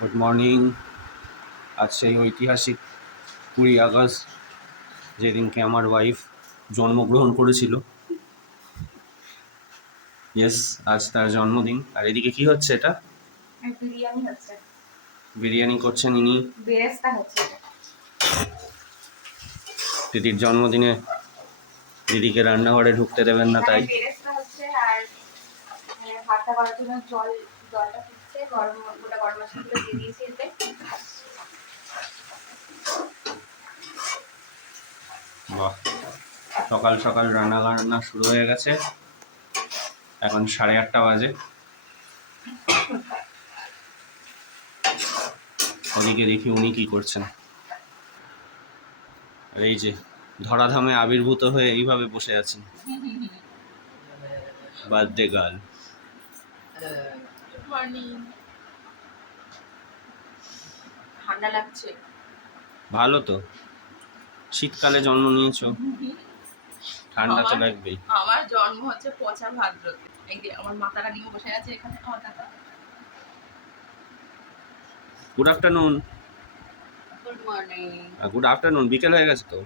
Good morning. আজ সেই ঐতিহাসিক 20 আগস্ট, যেদিনকে আমার ওয়াইফ জন্মগ্রহণ করেছিল। ইয়েস, আজ তার জন্মদিন। আর এদিকে কি হচ্ছে? এটা বিরিয়ানি হচ্ছে। বিরিয়ানি করছেন ইনি। বেরেস্তা হচ্ছে। দিদির জন্মদিনে দিদিকে রান্নাঘরে ঢুকতে দেবেন না, তাই বেরেস্তা হচ্ছে। আর ভাতটা করার জন্য জলটা ফুটছে, গোটা গরম মশলাগুলো দিয়ে দিয়েছি এতে। বাহ, সকাল সকাল রান্না শুরু হয়ে গেছে। এখন 8:30 বাজে। ওদিকে দেখি উনি কি করছেন। আর এই যে ধরাধামে আবির্ভূত হয়ে এইভাবে বসে আছেন বার্থডে গার্ল। Good morning. ঠান্ডা লাগছে। ভালো তো, শীতকালে জন্ম নিয়েছো, ঠান্ডা তো লাগবেই। আমার জন্ম হচ্ছে পচা ভাদ্রতে। এই যে আমার মাতারা নিয়ে বসে আছে এখানে। আমার দাদা। Good afternoon. Good morning. Good afternoon, বিকেল হয়ে গেছে তো।